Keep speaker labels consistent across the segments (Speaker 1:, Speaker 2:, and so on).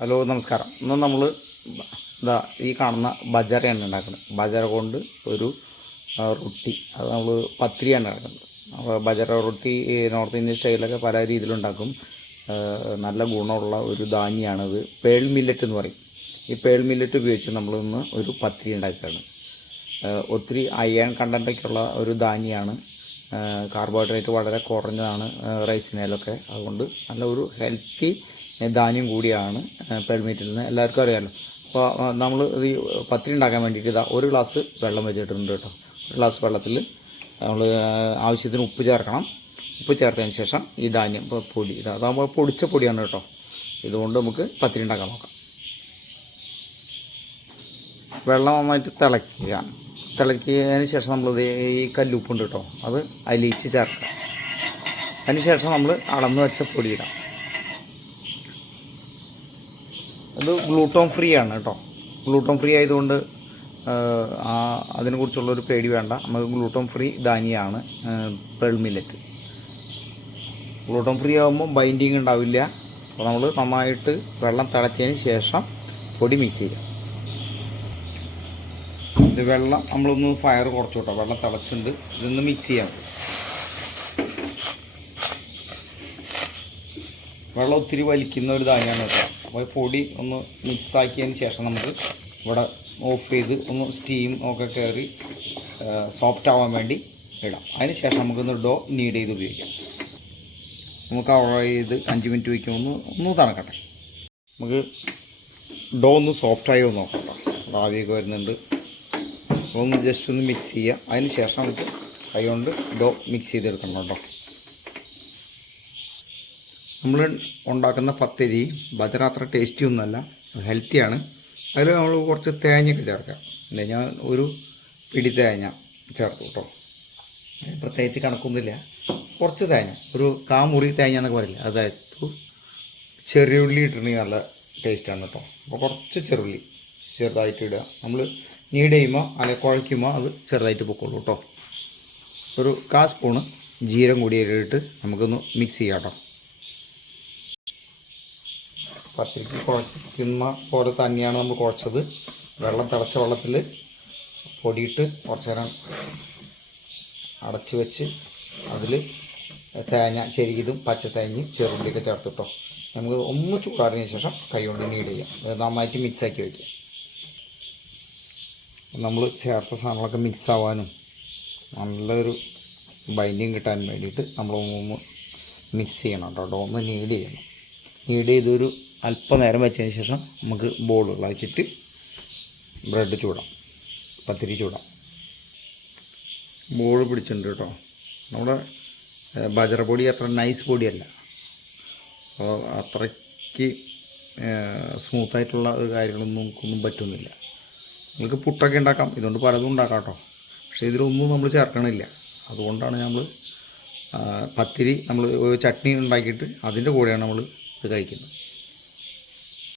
Speaker 1: Hello നമസ്കാരം. ഇന്ന് നമ്മൾ ഇതാ ഈ കാണുന്ന ബജറയാണ് ഉണ്ടാക്കുന്നത്. ബജറ കൊണ്ട് ഒരു റൊട്ടി അത് നമ്മൾ പത്തിരിയാണ് ഉണ്ടാക്കുന്നത്. അപ്പോൾ ബജറ റൊട്ടി നോർത്ത് ഇന്ത്യൻ സ്റ്റൈലൊക്കെ പല രീതിയിലുണ്ടാക്കും. നല്ല ഗുണമുള്ള ഒരു ധാന്യമാണിത് പേൾ മില്ലറ്റ് എന്ന് പറയും. ഈ പേൾ മില്ലറ്റ് ഉപയോഗിച്ച് നമ്മൾ ഇന്ന് ഒരു പത്തിരി ഉണ്ടാക്കുകയാണ്. ഒത്തിരി അയൺ കണ്ടന്റൊക്കെയുള്ള ഒരു ധാന്യമാണ് കാർബോഹൈഡ്രേറ്റ് വളരെ കുറഞ്ഞതാണ് റൈസിനേലൊക്കെ അതുകൊണ്ട് നല്ല ഒരു ഹെൽത്തി ധാന്യം കൂടിയാണ് പെൾമീറ്റിൽ നിന്ന് എല്ലാവർക്കും അറിയാമല്ലോ അപ്പോൾ നമ്മൾ ഈ പത്തിരി ഉണ്ടാക്കാൻ വേണ്ടിയിട്ട് ഇതാ ഒരു ഗ്ലാസ് വെള്ളം വെച്ചിട്ടുണ്ട് കേട്ടോ. ഒരു ഗ്ലാസ് വെള്ളത്തിൽ നമ്മൾ ആവശ്യത്തിന് ഉപ്പ് ചേർക്കണം. ഉപ്പ് ചേർത്തതിന് ശേഷം ഈ ധാന്യം പൊടി ഇത് അതാകുമ്പോൾ പൊടിച്ച പൊടിയാണ് കേട്ടോ. ഇതുകൊണ്ട് നമുക്ക് പത്തിരി ഉണ്ടാക്കാൻ നോക്കാം. വെള്ളം നന്നായിട്ട് തിളയ്ക്കുക. തിളക്കിയതിന് ശേഷം നമ്മൾ ഈ കല്ലുപ്പുണ്ട് കേട്ടോ. അത് അലിയിച്ച് ചേർക്കാം അതിന് ശേഷം നമ്മൾ അളന്ന് വെച്ച പൊടി ഇടാം ഇത് ഗ്ലൂട്ടോൺ ഫ്രീ ആണ് കേട്ടോ. ഗ്ലൂട്ടോൺ ഫ്രീ ആയതുകൊണ്ട് ആ അതിനെക്കുറിച്ചുള്ളൊരു പേടി വേണ്ട. നമുക്ക് ഗ്ലൂട്ടോൺ ഫ്രീ ധാന്യമാണ് പെൾമില്ലറ്റ് ഗ്ലൂട്ടോൺ ഫ്രീ ആകുമ്പോൾ ബൈൻഡിങ് ഉണ്ടാവില്ല. അപ്പോൾ നമ്മൾ നന്നായിട്ട് വെള്ളം തിളച്ചതിന് ശേഷം പൊടി മിക്സ് ചെയ്യാം. ഇത് വെള്ളം നമ്മളൊന്ന് ഫയർ കുറച്ചു കേട്ടോ. വെള്ളം തിളച്ചിട്ടുണ്ട്. ഇതൊന്ന് മിക്സ് ചെയ്യാം. വെള്ളം ഒത്തിരി വലിക്കുന്ന ഒരു ധാന്യമാണ് കേട്ടോ. അപ്പോൾ പൊടി ഒന്ന് മിക്സ് ആക്കിയതിന് ശേഷം നമുക്ക് ഇവിടെ ഓഫ് ചെയ്ത് ഒന്ന് സ്റ്റീം ഒക്കെ കയറി സോഫ്റ്റ് ആവാൻ വേണ്ടി ഇടാം. അതിന് ശേഷം നമുക്കൊന്ന് ഡോ നീഡ് ചെയ്ത് ഉപയോഗിക്കാം. നമുക്ക് അവിടെ ചെയ്ത് അഞ്ച് മിനിറ്റ് വയ്ക്കും ഒന്ന് ഒന്ന് തണക്കട്ടെ. നമുക്ക് ഡോ ഒന്ന് സോഫ്റ്റായി ഒന്ന് നോക്കാം കേട്ടോ. ഇവിടെ ആവിയൊക്കെ വരുന്നുണ്ട്. ഒന്ന് ജസ്റ്റ് ഒന്ന് മിക്സ് ചെയ്യുക. അതിന് ശേഷം നമുക്ക് കൈ കൊണ്ട് ഡോ മിക്സ് ചെയ്തെടുക്കണം കേട്ടോ. നമ്മൾ ഉണ്ടാക്കുന്ന പത്തിരി ബജറ അത്ര ടേസ്റ്റി ഒന്നുമല്ല ഹെൽത്തിയാണ് അതിൽ നമ്മൾ കുറച്ച് തേങ്ങയൊക്കെ ചേർക്കാം. ഞാൻ ഒരു പിടി തേങ്ങ ചേർത്തു കേട്ടോ. പ്രത്യേകിച്ച് കണക്കൊന്നുമില്ല. കുറച്ച് തേങ്ങ ഒരു കാമുറി തേങ്ങ എന്നൊക്കെ പറയില്ല അതായത് ചെറിയുള്ളി ഇട്ടിട്ടുണ്ടെങ്കിൽ നല്ല ടേസ്റ്റാണ് കേട്ടോ. അപ്പോൾ കുറച്ച് ചെറുള്ളി ചെറുതായിട്ട് ഇടുക. നമ്മൾ നീഡ് ചെയ്യുമ്പോൾ അല്ലെ കുഴയ്ക്കുമ്പോൾ അത് ചെറുതായിട്ട് പൊക്കോളൂ കേട്ടോ. ഒരു കാ സ്പൂണ് ജീരം കൂടി ഇട്ടിട്ട് നമുക്കൊന്ന് മിക്സ് ചെയ്യാം കേട്ടോ. പത്തിരിക്ക് കുഴക്കുന്ന പോലെ തന്നെയാണ് നമ്മൾ കുഴച്ചത്. വെള്ളം തിളച്ച വെള്ളത്തിൽ പൊടിയിട്ട് കുറച്ച് നേരം അടച്ച് വെച്ച് അതിൽ തേങ്ങ ചെരിയതും പച്ച തേങ്ങയും ചെറുള്ളിയൊക്കെ ചേർത്തിട്ടോ നമുക്ക് ഒന്ന് ചൂടാറിന് ശേഷം കൈ കൊണ്ട് നീഡ് ചെയ്യാം. അത് നന്നായിട്ട് മിക്സാക്കി വയ്ക്കാം നമ്മൾ ചേർത്ത സാധനങ്ങളൊക്കെ മിക്സ് ആവാനും നല്ലൊരു ബൈൻഡിങ് കിട്ടാൻ വേണ്ടിയിട്ട് നമ്മൾ ഒന്ന് മിക്സ് ചെയ്യണം കേട്ടോ. ഒന്ന് നീഡ് ചെയ്യണം. നീഡ് ചെയ്തൊരു അല്പനേരം വെച്ചതിന് ശേഷം നമുക്ക് ബോളുകളാക്കിയിട്ട് ബ്രെഡ് ചൂടാം. പത്തിരി ചൂടാം. ബോൾ പിടിച്ചിട്ടുണ്ട് കേട്ടോ. നമ്മുടെ ബജറ പൊടി അത്ര നൈസ് പൊടിയല്ല. അപ്പോൾ അത്രയ്ക്ക് സ്മൂത്തായിട്ടുള്ള ഒരു കാര്യങ്ങളൊന്നും നമുക്കൊന്നും പറ്റുന്നില്ല. നിങ്ങൾക്ക് പുട്ടൊക്കെ ഉണ്ടാക്കാം. ഇതുകൊണ്ട് പലതും ഉണ്ടാക്കാം കേട്ടോ. പക്ഷേ ഇതിലൊന്നും നമ്മൾ ചേർക്കണില്ല. അതുകൊണ്ടാണ് നമ്മൾ പത്തിരി നമ്മൾ ചട്നി ഉണ്ടാക്കിയിട്ട് അതിന്റെ കൂടെയാണ് നമ്മൾ ഇത് കഴിക്കുന്നത്.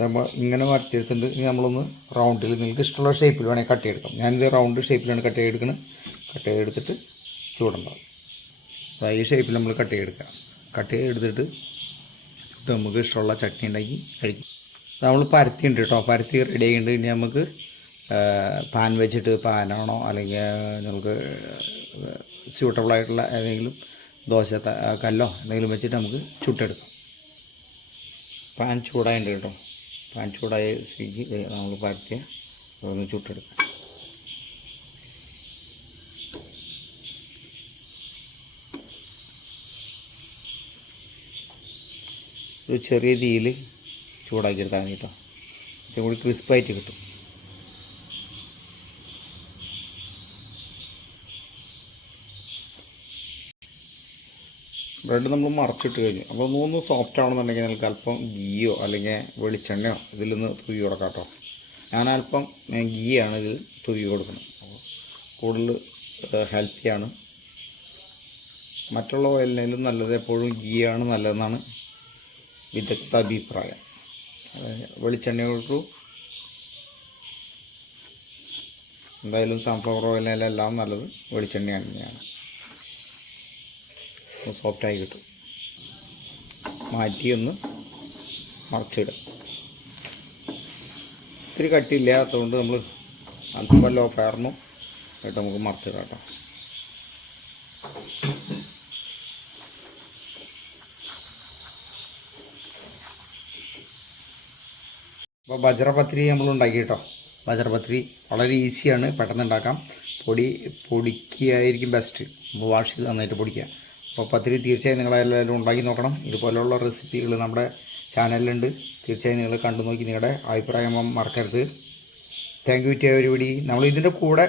Speaker 1: നമ്മൾ ഇങ്ങനെ വരച്ചെടുത്തിട്ട് ഇനി നമ്മളൊന്ന് റൗണ്ടിൽ നിങ്ങൾക്ക് ഇഷ്ടമുള്ള ഷേപ്പിൽ വേണമെങ്കിൽ കട്ട് ചെയ്തെടുക്കാം. ഞാനിത് റൗണ്ട് ഷേപ്പിലാണ് കട്ട് ചെയ്തെടുക്കുന്നത് കട്ട് ചെയ്തെടുത്തിട്ട് ചൂടുണ്ടാവും അതായത് ഈ ഷേപ്പിൽ നമ്മൾ കട്ട് ചെയ്തെടുക്കാം. കട്ട് ചെയ്തെടുത്തിട്ട് ചുട്ട് നമുക്ക് ഇഷ്ടമുള്ള ചട്നി ഉണ്ടാക്കി കഴിക്കും. നമ്മൾ പരത്തിയുണ്ട് കേട്ടോ പരത്തി റെഡി ആയിട്ട് ഇനി നമുക്ക് പാൻ വെച്ചിട്ട് പാനാണോ അല്ലെങ്കിൽ നമുക്ക് സ്യൂട്ടബിൾ ആയിട്ടുള്ള ഏതെങ്കിലും ദോശ കല്ലോ എന്തെങ്കിലും വെച്ചിട്ട് നമുക്ക് ചുട്ടെടുക്കാം. പാൻ ചൂടായിട്ടുണ്ട് കേട്ടോ പാൻ ചൂടായ ദേ നമ്മൾ പരത്തിയ ഒന്ന് ചുട്ടെടുക്കാം. ഒരു ചെറിയ തീയിൽ ചൂടാക്കി എടുത്താൽ മതി കേട്ടോ. ഇത്തിരി കൂടി ക്രിസ്പായിട്ട് കിട്ടും. ബ്രെഡ് നമ്മൾ മറച്ചിട്ട് കഴിഞ്ഞു. അപ്പോൾ മൂന്ന് സോഫ്റ്റ് ആണെന്നുണ്ടെങ്കിൽ നിങ്ങൾക്ക് അല്പം ഗീയോ അല്ലെങ്കിൽ വെളിച്ചെണ്ണയോ ഇതിൽ നിന്ന് തൂവി കൊടുക്കാം കേട്ടോ. ഞാൻ അല്പം ഗീയാണ് ഇതിൽ തൂവി കൊടുക്കുന്നത്. കൂടുതൽ ഹെൽത്തിയാണ് മറ്റുള്ള ഓയിലിനേലും നല്ലത് എപ്പോഴും ഗീയാണ് നല്ലതെന്നാണ് വിദഗ്ധ അഭിപ്രായം. വെളിച്ചെണ്ണ വെളിച്ചെണ്ണകൾക്കും എന്തായാലും സൺഫ്ലവർ ഓയിലിനെല്ലാം നല്ലത് വെളിച്ചെണ്ണ തന്നെയാണ്. സോഫ്റ്റായി കിട്ടും. മാറ്റി ഒന്ന് മറച്ചിടും ഇത്തിരി കട്ടിയില്ലാത്തതുകൊണ്ട് നമ്മൾ അല്പം ലോ ഫയറിനും ആയിട്ട് നമുക്ക് മറച്ചിടാം കേട്ടോ. അപ്പോൾ ബജ്രപത്രി നമ്മൾ ഉണ്ടാക്കി കേട്ടോ. ബജ്രപത്രി വളരെ ഈസിയാണ് പെട്ടെന്ന് ഉണ്ടാക്കാം. പൊടി പൊടിക്കുകയായിരിക്കും ബെസ്റ്റ് വാഷ് ചെയ്ത് നന്നായിട്ട് പൊടിക്കുക. അപ്പോൾ പത്തിരി തീർച്ചയായും നിങ്ങളെല്ലാവരും ഉണ്ടാക്കി നോക്കണം. ഇതുപോലെയുള്ള റെസിപ്പികൾ നമ്മുടെ ചാനലിലുണ്ട്. തീർച്ചയായും നിങ്ങൾ കണ്ടു നോക്കി നിങ്ങളുടെ അഭിപ്രായം മറക്കരുത്. താങ്ക് യു ടു എവരിബഡി നമ്മൾ ഇതിന്റെ കൂടെ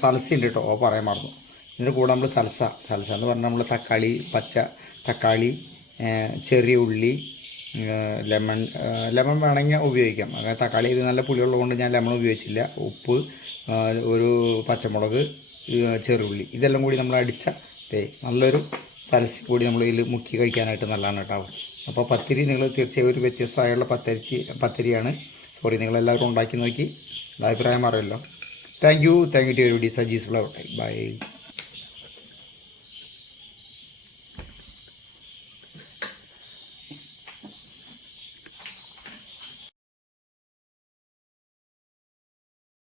Speaker 1: സൽസ ഉണ്ട് കേട്ടോ. ഓ പറയാൻ മറന്നു. ഇതിന്റെ കൂടെ നമ്മൾ സൽസ സൽസ എന്ന് പറഞ്ഞാൽ നമ്മൾ തക്കാളി പച്ച തക്കാളി ചെറിയ ഉള്ളി ലെമൺ ലെമൺ വേണമെങ്കിൽ ഉപയോഗിക്കാം. അങ്ങനെ തക്കാളി ഇത് നല്ല പുളിയുള്ളതുകൊണ്ട് ഞാൻ ലെമൺ ഉപയോഗിച്ചില്ല. ഉപ്പ് ഒരു പച്ചമുളക് ചെറുള്ളി ഇതെല്ലാം കൂടി നമ്മൾ അടിച്ച നല്ലൊരു സലസി കൂടി നമ്മൾ ഇതിൽ മുക്കി കഴിക്കാനായിട്ട് നല്ലതാണ് കേട്ടോ. അപ്പോൾ പത്തിരി നിങ്ങൾ തീർച്ചയായും ഒരു വ്യത്യസ്തമായുള്ള പത്തരിച്ചി പത്തിരിയാണ്. സോറി നിങ്ങളെല്ലാവരും ഉണ്ടാക്കി നോക്കി. അഭിപ്രായം അറിയല്ലോ. Thank you thank you to every Saji's flower bye